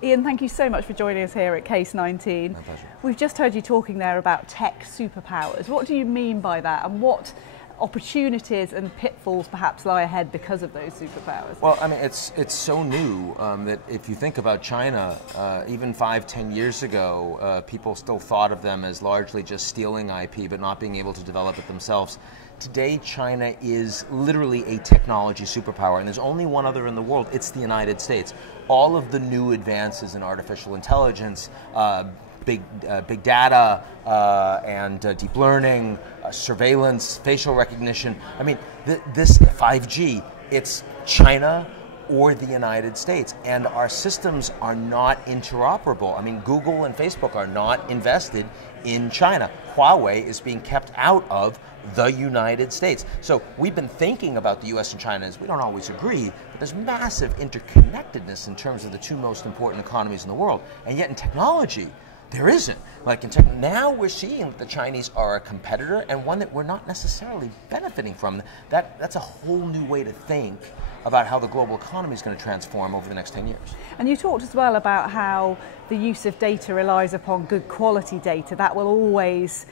Ian, thank you so much for joining us here at CAIS19. My pleasure. We've just heard you talking there about tech superpowers. What do you mean by that, and what opportunities and pitfalls perhaps lie ahead because of those superpowers? Well, I mean, it's so new that if you think about China, even 5-10 years ago, people still thought of them as largely just stealing IP but not being able to develop it themselves. Today, China is literally a technology superpower, and there's only one other in the world. It's the United States. All of the new advances in artificial intelligence, big data and deep learning, surveillance, facial recognition. I mean, this 5G, it's China or the United States, and our systems are not interoperable. I mean, Google and Facebook are not invested in China. Huawei is being kept out of the United States. So we've been thinking about the US and China as we don't always agree, but there's massive interconnectedness in terms of the two most important economies in the world, and yet in technology, there isn't. Like now we're seeing that the Chinese are a competitor and one that we're not necessarily benefiting from. That's a whole new way to think about how the global economy is going to transform over the next 10 years. And you talked as well about how the use of data relies upon good quality data. That will always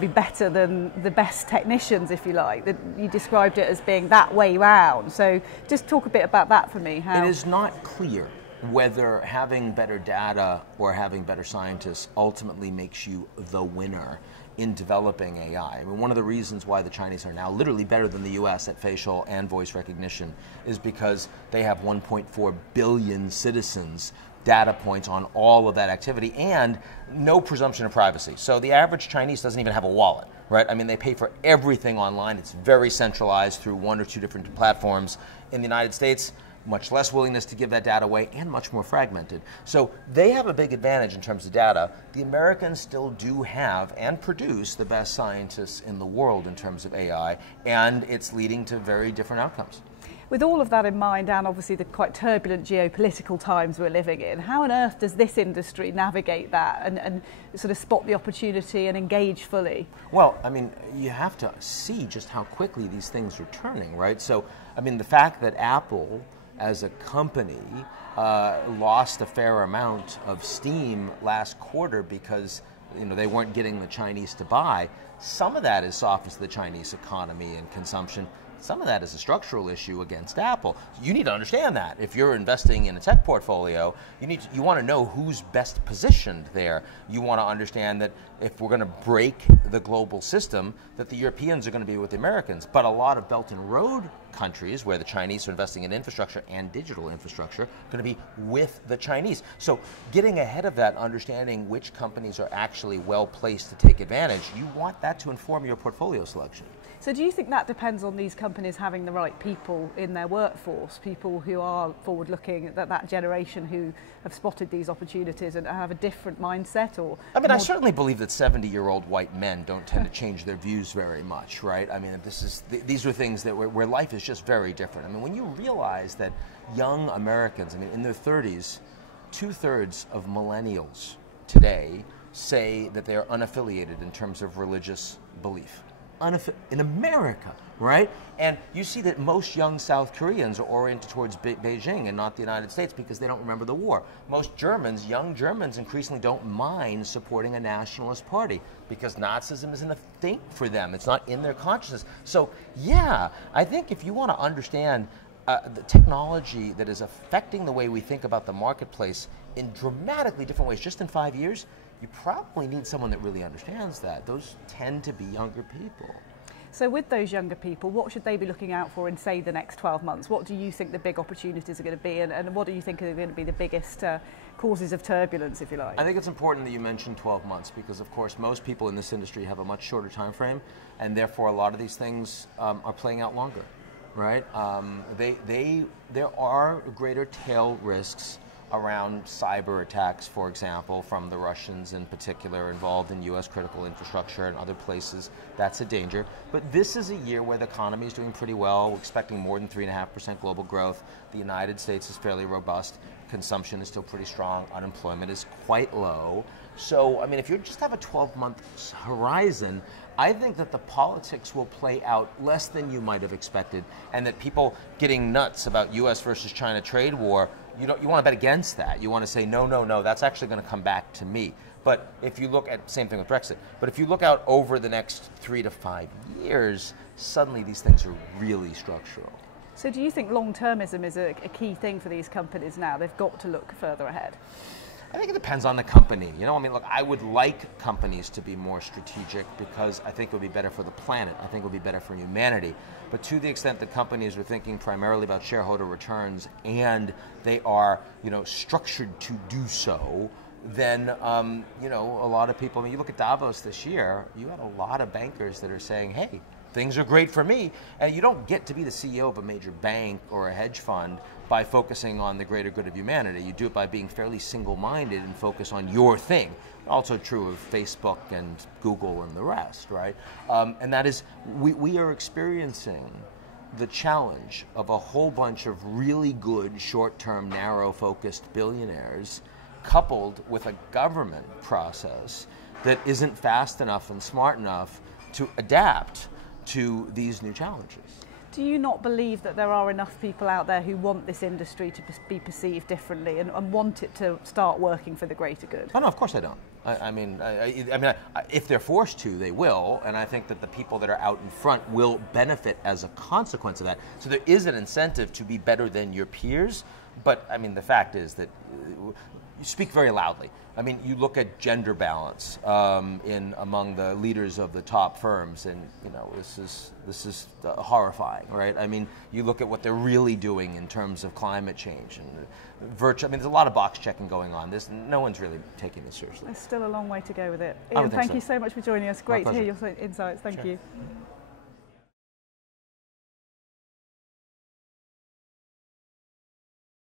be better than the best technicians, if you like. You described it as being that way round. So just talk a bit about that for me. It is not clear whether having better data or having better scientists ultimately makes you the winner in developing AI. I mean, one of the reasons why the Chinese are now literally better than the US at facial and voice recognition is because they have 1.4 billion citizens, data points on all of that activity, and no presumption of privacy. So the average Chinese doesn't even have a wallet, right? I mean, they pay for everything online. It's very centralized through 1 or 2 different platforms. In the United States, much less willingness to give that data away and much more fragmented. So they have a big advantage in terms of data. The Americans still do have and produce the best scientists in the world in terms of AI, and it's leading to very different outcomes. With all of that in mind, and obviously the quite turbulent geopolitical times we're living in, how on earth does this industry navigate that and sort of spot the opportunity and engage fully? Well, I mean, you have to see just how quickly these things are turning, right? So, I mean, the fact that Apple as a company lost a fair amount of steam last quarter because they weren't getting the Chinese to buy. Some of that is softness of the Chinese economy and consumption. Some of that is a structural issue against Apple. You need to understand that. If you're investing in a tech portfolio, you want to know who's best positioned there. You want to understand that if we're going to break the global system, that the Europeans are going to be with the Americans. But a lot of Belt and Road countries where the Chinese are investing in infrastructure and digital infrastructure are going to be with the Chinese. So getting ahead of that, understanding which companies are actually well placed to take advantage, you want that to inform your portfolio selection. So do you think that depends on these companies having the right people in their workforce, people who are forward-looking, that generation who have spotted these opportunities and have a different mindset? Or I mean, I certainly believe that 70-year-old white men don't tend to change their views very much, right? I mean, these are things that where life is just very different. I mean, when you realize that young Americans, I mean, in their 30s, 2/3 of millennials today say that they're unaffiliated in terms of religious belief. In America, right? And you see that most young South Koreans are oriented towards Beijing and not the United States because they don't remember the war. Most Germans, young Germans, increasingly don't mind supporting a nationalist party because Nazism isn't a thing for them. It's not in their consciousness. So yeah, I think if you want to understand the technology that is affecting the way we think about the marketplace in dramatically different ways just in 5 years, you probably need someone that really understands that. Those tend to be younger people. So with those younger people, what should they be looking out for in, say, the next 12 months? What do you think the big opportunities are going to be, and what do you think are going to be the biggest causes of turbulence, if you like? I think it's important that you mentioned 12 months because, of course, most people in this industry have a much shorter time frame, and therefore a lot of these things are playing out longer, right? There are greater tail risks around cyber attacks, for example, from the Russians in particular involved in US critical infrastructure and other places. That's a danger. But this is a year where the economy is doing pretty well. We're expecting more than 3.5% global growth. The United States is fairly robust. Consumption is still pretty strong. Unemployment is quite low. So, I mean, if you just have a 12-month horizon, I think that the politics will play out less than you might have expected, and that people getting nuts about U.S. versus China trade war, you want to bet against that. You want to say, no, no, no, that's actually going to come back to me. But if you look at, same thing with Brexit, but if you look out over the next 3 to 5 years, suddenly these things are really structural. So do you think long-termism is a key thing for these companies now? They've got to look further ahead. I think it depends on the company. You know, I mean, look, I would like companies to be more strategic because I think it would be better for the planet. I think it would be better for humanity. But to the extent that companies are thinking primarily about shareholder returns and they are, you know, structured to do so, then, you know, a lot of people, I mean, you look at Davos this year, you had a lot of bankers that are saying, hey, things are great for me. And you don't get to be the CEO of a major bank or a hedge fund by focusing on the greater good of humanity. You do it by being fairly single-minded and focus on your thing. Also true of Facebook and Google and the rest, right? And that is, we are experiencing the challenge of a whole bunch of really good, short-term, narrow-focused billionaires coupled with a government process that isn't fast enough and smart enough to adapt to these new challenges. Do you not believe that there are enough people out there who want this industry to be perceived differently and want it to start working for the greater good? Oh no, of course I don't. I mean, if they're forced to, they will, and I think that the people that are out in front will benefit as a consequence of that. So there is an incentive to be better than your peers, but I mean, the fact is that you speak very loudly. I mean, you look at gender balance among the leaders of the top firms, and you know this is horrifying, right? I mean, you look at what they're really doing in terms of climate change and virtue. I mean, there's a lot of box checking going on. No one's really taking this seriously. There's still a long way to go with it. Ian, thank you so much for joining us. Great to hear your insights. Thank you.